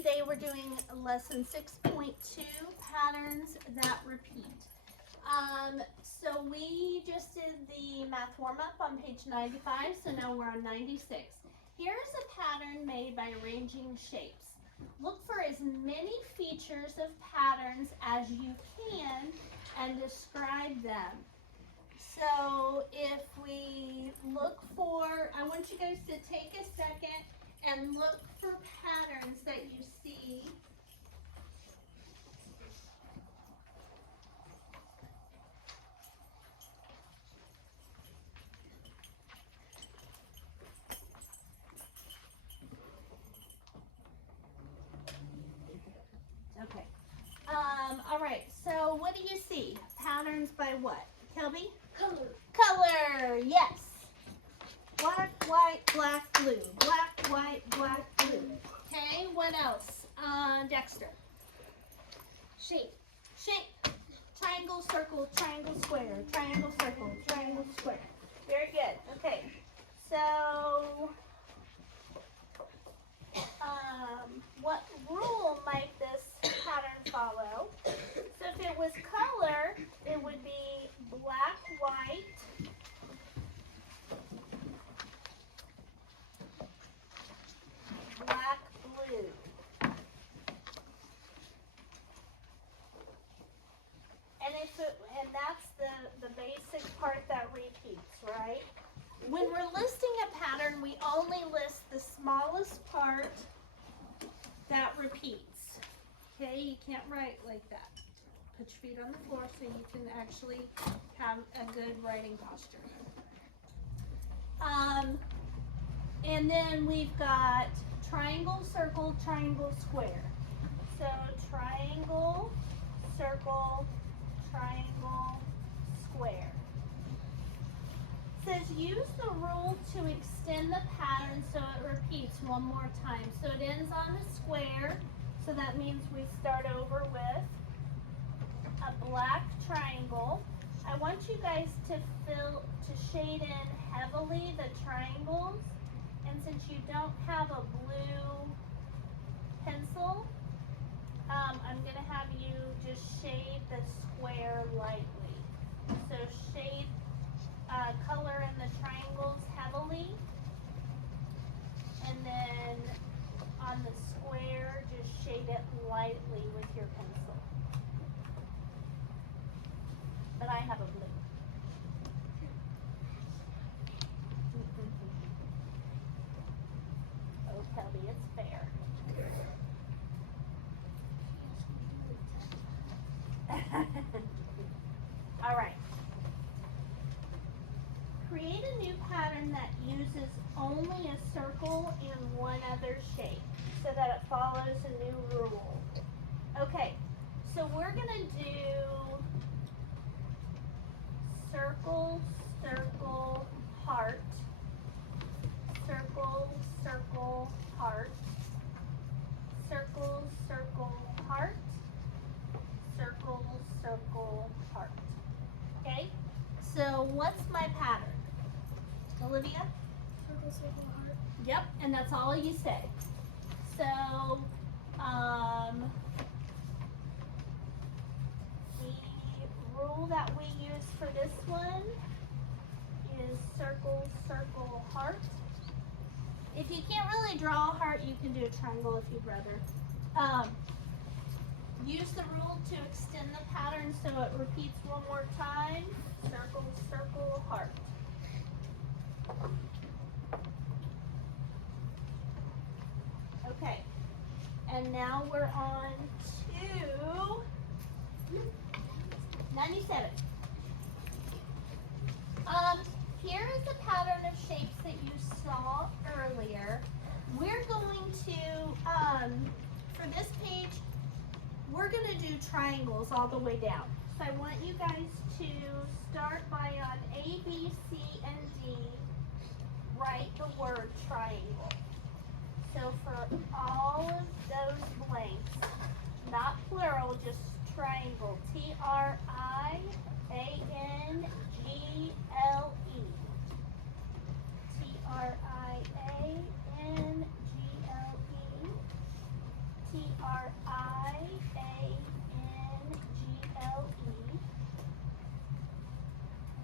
Today we're doing lesson 6.2, patterns that repeat. So we just did the math warm-up on page 95, so now we're on 96. Here's a pattern made by arranging shapes. Look for as many features of patterns as you can and describe them. So if we look for, I want you guys to take a second and look for patterns that you see. Okay. All right, so what do you see? Patterns by what? Kelby? Color. Color, yes. Black, white, black, blue. Black, white, black, blue. Okay, what else? Dexter. Shape. Shape. Triangle, circle, triangle, square. Triangle, circle, triangle, square. Very good. Okay, so what rule might this pattern follow? So if it was color, it would be black, white, black, blue. And that's the basic part that repeats, right? When we're listing a pattern, we only list the smallest part that repeats. Okay, you can't write like that. Put your feet on the floor so you can actually have a good writing posture. And then we've got triangle, circle, triangle, square. So triangle, circle, triangle, square. It says use the rule to extend the pattern so it repeats one more time. So it ends on a square, so that means we start over with a black triangle. I want you guys to shade in heavily the triangles, and since you don't have a blue pencil, I'm going to have you just shade the square lightly. So shade color in the triangles heavily, and then on the square just shade it lightly with your pencil. But I have a blue. Oh, Kelby, it's fair. All right. Create a new pattern that uses only a circle and one other shape so that it follows a new rule. Okay, so we're going to do circle, circle, heart, circle, circle, heart, circle, circle, heart, circle, circle, heart. Okay, so what's my pattern? Olivia? Circle, circle, heart. Yep, and that's all you say. So, the rule that we use for this one is circle, circle, heart. If you can't really draw a heart, you can do a triangle if you'd rather. Use the rule to extend the pattern so it repeats one more time. Circle, circle, heart. Okay, and now we're on to 97. Here is a pattern of shapes that you saw earlier. We're going to, for this page, we're going to do triangles all the way down. So I want you guys to start by on A, B, C, and D, write the word triangle. So for all of those blanks, not plural, just triangle, Triangle. Triangle. T-R-I-A-N-G-L-E.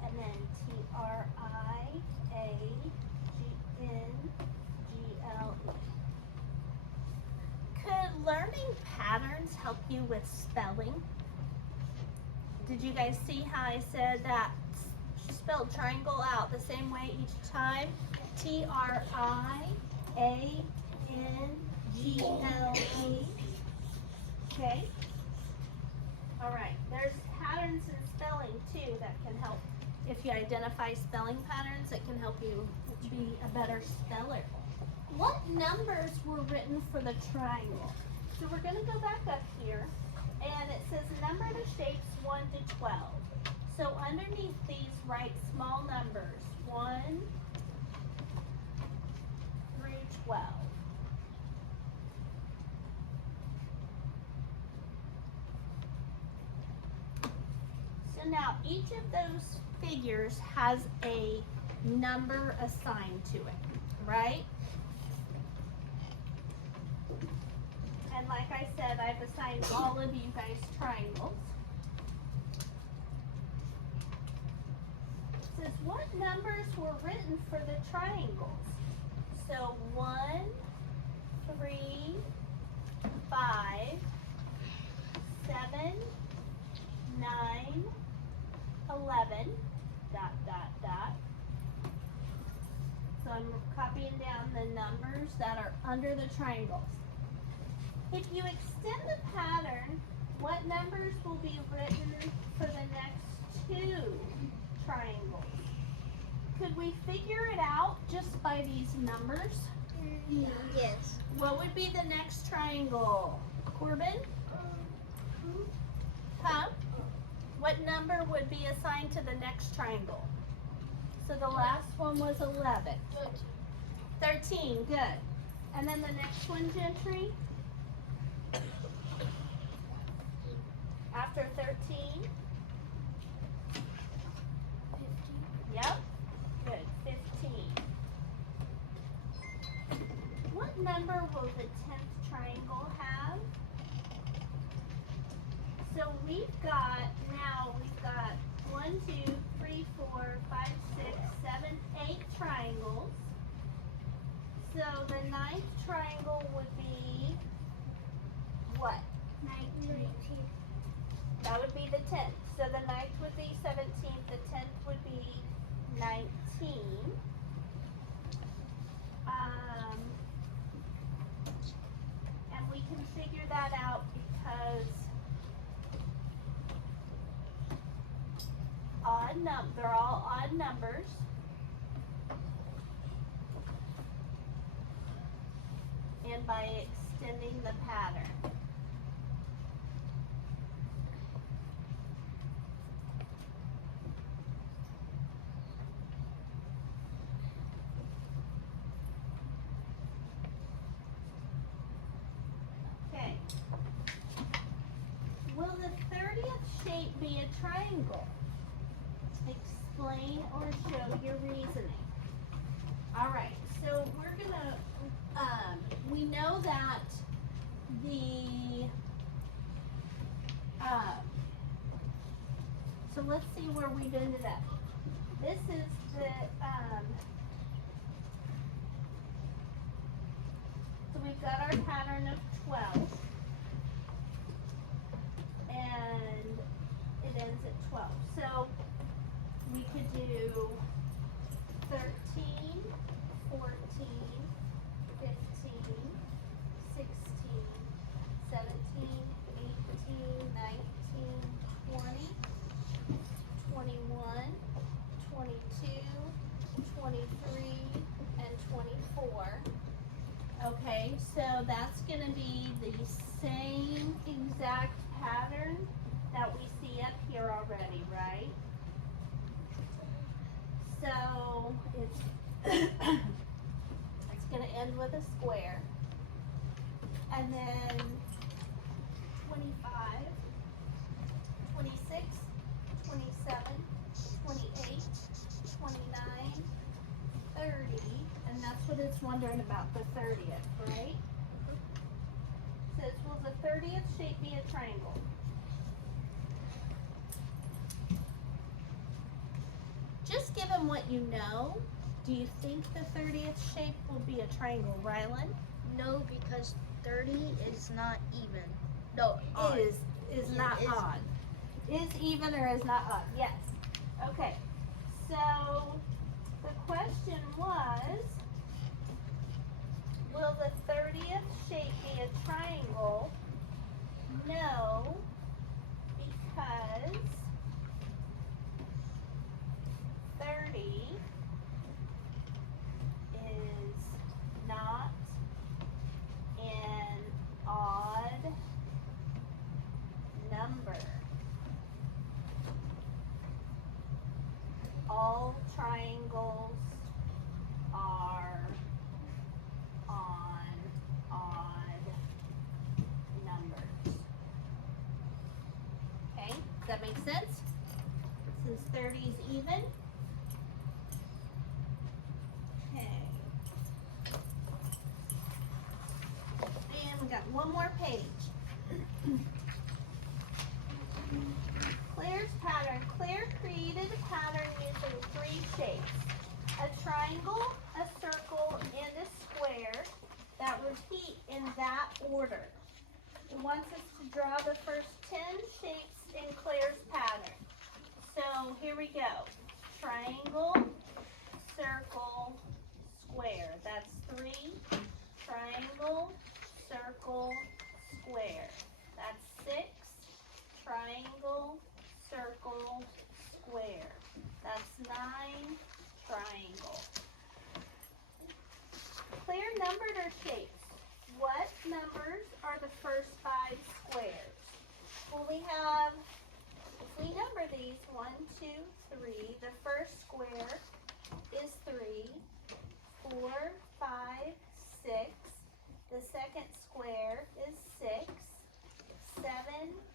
And then T-R-I-A-N-G-L-E. Could learning patterns help you with spelling? Did you guys see how I said that? She spelled triangle out the same way each time. T-R-I-A-N-G-L-E. Okay. All right. There's patterns in spelling too that can help. If you identify spelling patterns, it can help you be a better speller. What numbers were written for the triangle? So we're going to go back up here, and it says number the shapes 1 to 12. So underneath these, write small numbers 1 through 12. So now each of those figures has a number assigned to it, right? And like I said, I've assigned all of you guys triangles. It says what numbers were written for the triangles? So 1, 3, 5, 7, 9, 11, dot, dot, dot. So I'm copying down the numbers that are under the triangles. If you extend the pattern, what numbers will be written for the next 2 triangles? Could we figure it out just by these numbers? Yes. What would be the next triangle? Corbin? Huh? What number would be assigned to the next triangle? So the last one was 11. 13, good. And then the next one, Gentry? After 13? 15. Yep. Good. 15. What number will the 10th triangle have? So we've got 1, 2, 3, 4, 5, 6, 7, 8 triangles. So the 9th triangle would be what? 19. That would be the 10th. So the 9th would be 17th, the 10th would be 19. And we can figure that out because they're all odd numbers. And by extending the pattern. Okay. Will the 30th shape be a triangle? Explain or show your reasoning. All right, so we're gonna, we know that so let's see where we've ended up. This is the, so we've got our pattern of 12. And it ends at 12. So we could do 13, 14, 15, 16, 17, 18, 19, 20, 21, 22, 23, and 24. Okay, so that's going to be the same exact pattern that we see up here already, right? So it's it's going to end with a square, and then 25, 26, 27, 28, 29, 30, and that's what it's wondering about, the 30th, right? Says, will the 30th triangle? Just give them what you know. Do you think the 30th shape will be a triangle, Rylan? No, because 30 is not even. No, odd. Is not Is- odd. Is even or is not odd? Yes. Okay. So the question was, will the 30th shape be a triangle? No, because 30 is not an odd number. All triangles are on odd numbers. Okay, does that make sense? Since 30 is even. Okay. And we got one more page. Claire's pattern. Claire created a pattern using 3 shapes. A triangle, a circle, and a square that repeat in that order. It wants us to draw the first 10 shapes in Claire's pattern. So here we go. Triangle, circle, square. That's 3. Triangle, circle, square. That's 6. Triangle, circle, square. That's 9. Triangle. Claire numbered her shapes. What numbers are the first 5 squares? Well, we have, if we number these, 1, 2, 3, the first square is 3, 4, 5, 6. The second square is 6, 7,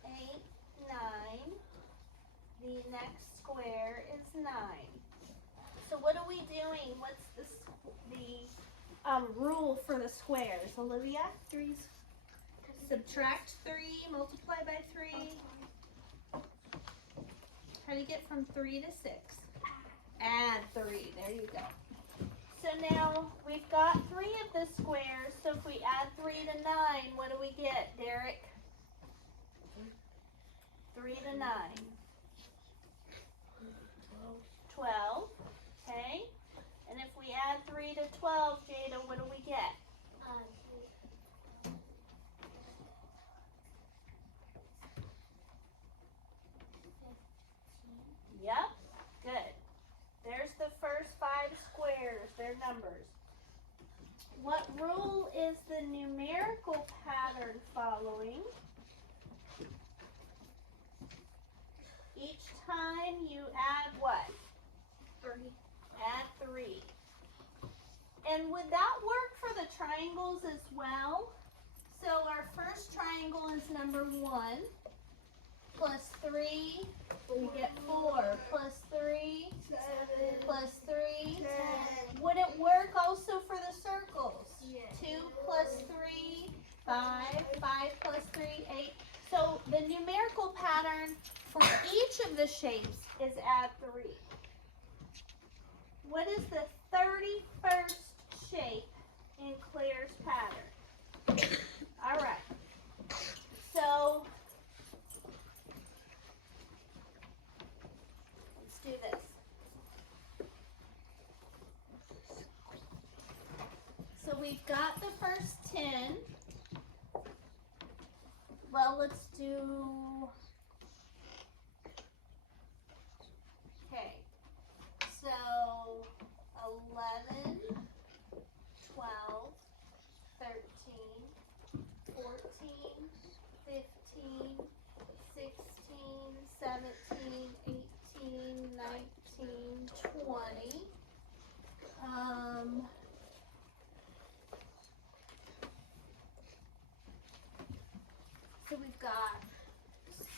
8, 9. The next square is 9. So what are we doing? What's the rule for the squares? Olivia? 3's. Subtract 3, multiply by 3. How do you get from 3 to 6? Add 3. There you go. So now we've got 3 of the squares. So if we add 3 to 9, what do we get, Derek? 3 to 9. 12. Okay. And if we add 3 to 12, Jada, what do we get? Yep, good. There's the first 5 squares, their numbers. What rule is the numerical pattern following? Each time you add what? 3. Add 3. And would that work for the triangles as well? So our first triangle is number 1. Plus 3, we get 4. Plus 3, 7. plus 3. 10. Would it work also for the circles? Yes. 2 plus 3, 5. 5 plus 3, 8. So the numerical pattern for each of the shapes is add 3. What is the 31st shape in Claire's pattern? All right. So let's do this. So we've got the first 10. Well, let's do, okay, so 11, 12, 13, 14, 15, 16, 17, 18, 19, 20. So we've got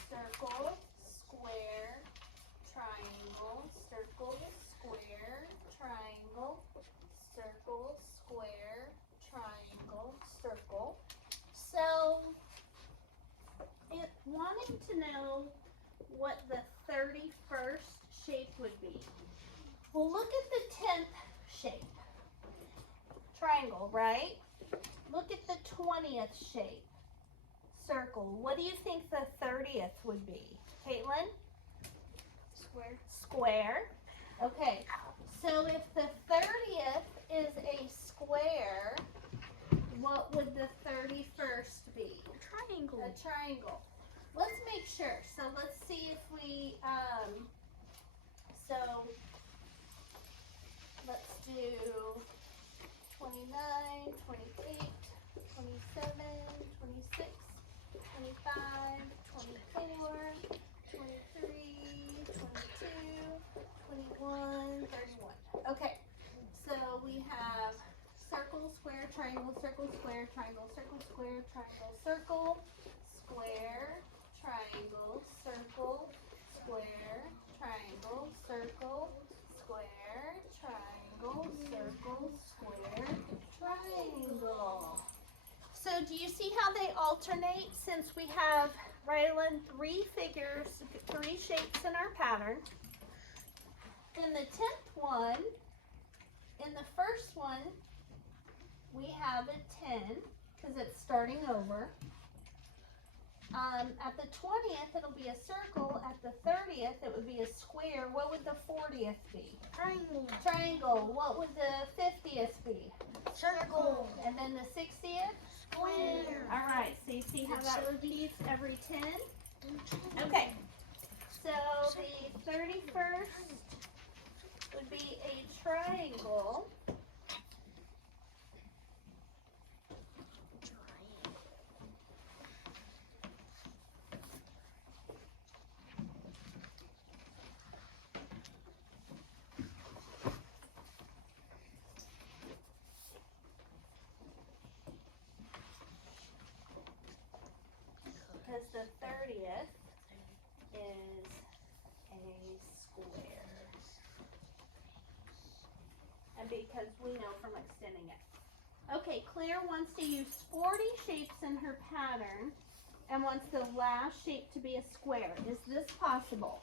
circle, square, triangle, circle, square, triangle, circle, square, triangle, circle. So it wanting to know what the 31st shape would be. Well, look at the 10th shape. Triangle, right? Look at the 20th shape. Circle. What do you think the 30th would be? Caitlin? Square. Square. Okay, so if the 30th is a square, what would the 31st be? Triangle. A triangle. Let's make sure. So let's see if we, so let's do 29, 28, 27, 26, 25, 24, 23, 22, 21, 31. Okay, so we have circle, square, triangle, circle, square, triangle, circle, square, triangle, circle, square, triangle, circle, square, triangle, circle, square, triangle, circle, square, triangle. So do you see how they alternate since we have, Rylan, 3 figures, 3 shapes in our pattern? In the 10th one, in the first one, we have a 10 because it's starting over. At the 20th, it'll be a circle. At the 30th, it would be a square. What would the 40th be? Triangle. Triangle. What would the 50th be? Circle. And then the 60th? Square. All right, so you see how that repeats every 10? Okay, so the 31st would be a triangle. Because the 30th is a square. And because we know from extending it. Okay, Claire wants to use 40 shapes in her pattern and wants the last shape to be a square. Is this possible?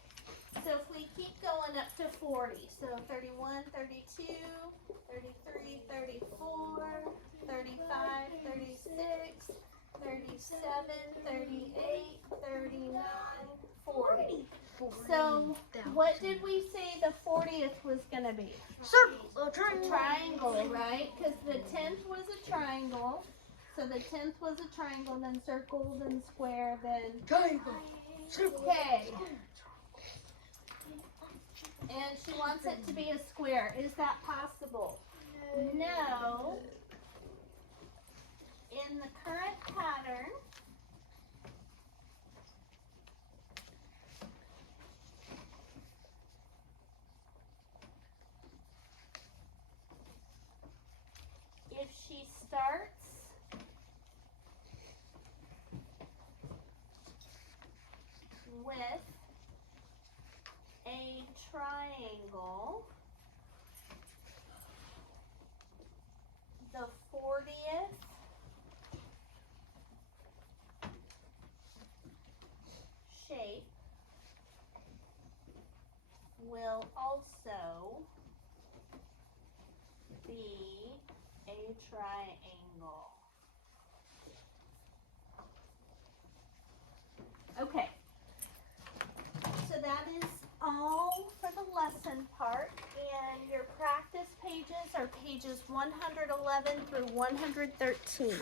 So if we keep going up to 40, so 31, 32, 33, 34, 35, 36, 37, 38, 39, 40. So what did we say the 40th was going to be? Circle. Triangle, right? Because the 10th was a triangle. So the 10th was a triangle, then circle, then square, then... Triangle. Okay. And she wants it to be a square. Is that possible? No. In the current pattern, if she starts with a triangle, the 40th shape will also be a triangle. Okay, so that is all for the lesson part, and your practice pages are pages 111 through 113.